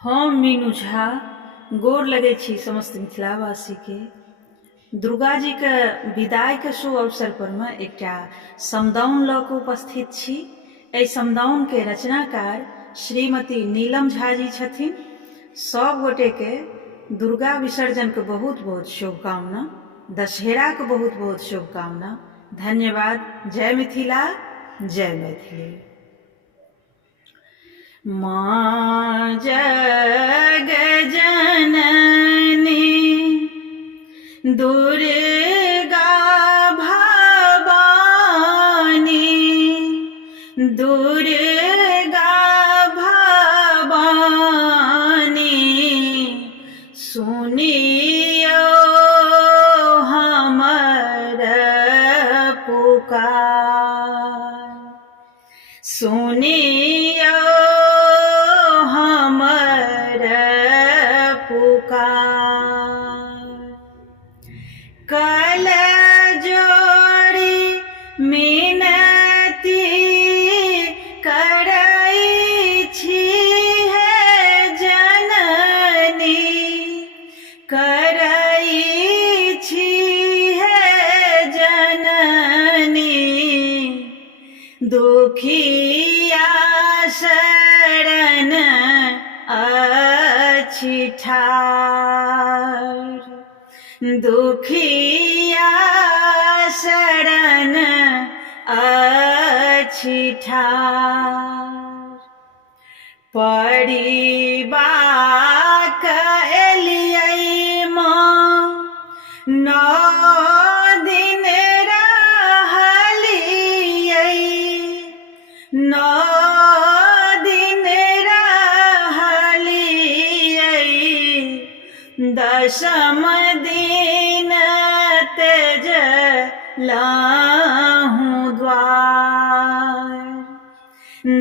हम मीनू झा गोर लगै छी समस्त मिथिलावासी के। दुर्गा जी के विदाई के शुभ अवसर पर में एकटा समदाउन लऽ कऽ उपस्थित छी। एहि समदाउन के रचनाकार श्रीमती नीलम झा जी छथिन। सब गोटे के दुर्गा विसर्जन के बहुत बहुत शुभकामना, दशहरा के बहुत बहुत शुभकामना। धन्यवाद। जय मिथिला, जय मैथिली। माँ जग जननी दुर्गा भवानी, दुर्गा भवानी सुनियो हमर पुकार, सुनियो हमर पुकार। कल जोड़ी मिनती करै छी हे जननी, करै छी हे जननी। दुखिया शरण अछि ठार, दुखिया शरण अछि ठार। परिवाक एलियै माँ, 9 दिन रहलियै, 9 दिन रहलियै। 10म दिन तेजलहुँ द्वार,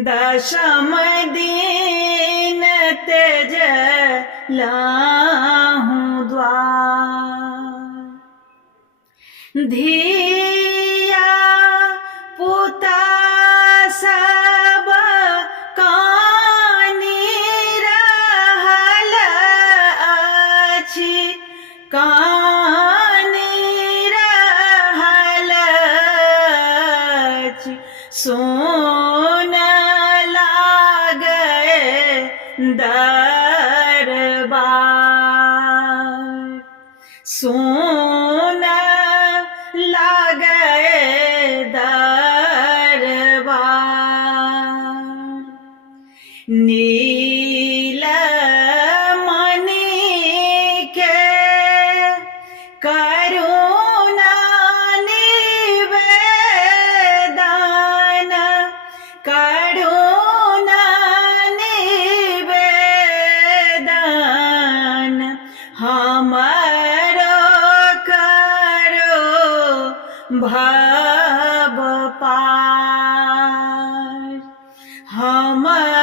10म दिन तेजलहुँ द्वार। धिया पुता सब कानि रहल अछि, कानि रहल अछि। सोन लागै दरबार, सोन लागै दरबार। नीलमणि के करुणा निवेदन, करुणा निवेदन। हमरो करो भव पार, हमर